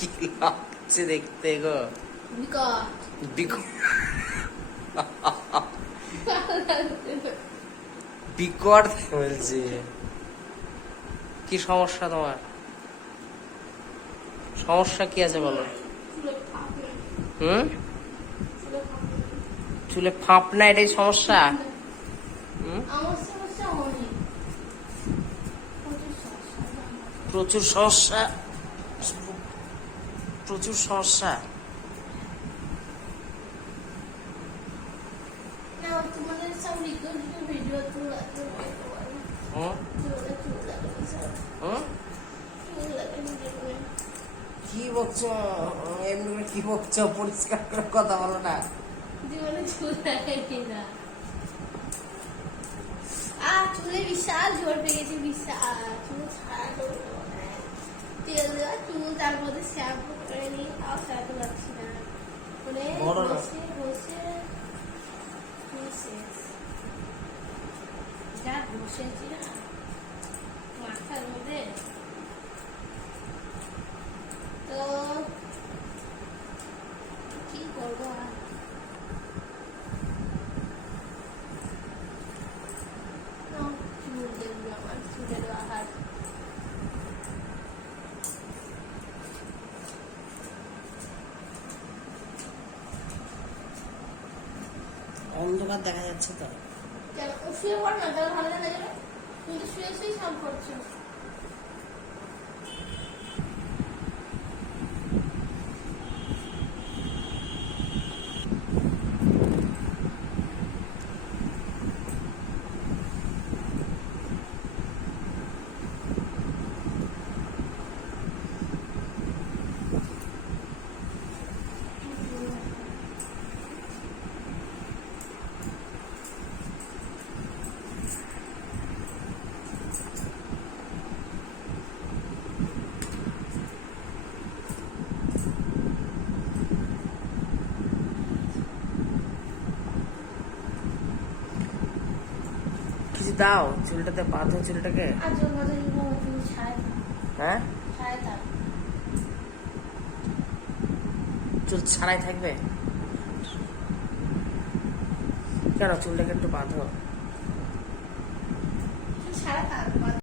কি লাগছে দেখতে গো? বিকট বলছে। কি সমস্যা তোমার? সমস্যা কি আছে বলো? চুলে ফাঁপ না, এটাই সমস্যা? প্রচুর সমস্যা, প্রচুর সমস্যা। কি বকছো? এমনি করে কি বকছো? পরিষ্কার করে কথা বলো না। চুলে বিশাল ঝোর পেয়ে গেছে, বিশাল চুল ছাড়া তেল দেওয়া চুল, তার মধ্যে শ্যাম্পু করে নিই, তাও ছাড়াতে পারছি না। বসে বসে যা বসেছি না মাথার মধ্যে, তো কি করবো আর? চুল দেখবো আমার চুলের আহার। অন্ধকার দেখা যাচ্ছে তো। কেন শুয়ে পড় না, তাহলে ভালো দেখা যাবে। তুমি তো শুয়ে শুয়ে সব করছো। কিছু দাও, চুলটাতে বাঁধো চুলটাকে। হ্যাঁ, চুল ছাড়াই থাকবে কেন? চুলটাকে একটু বাঁধো।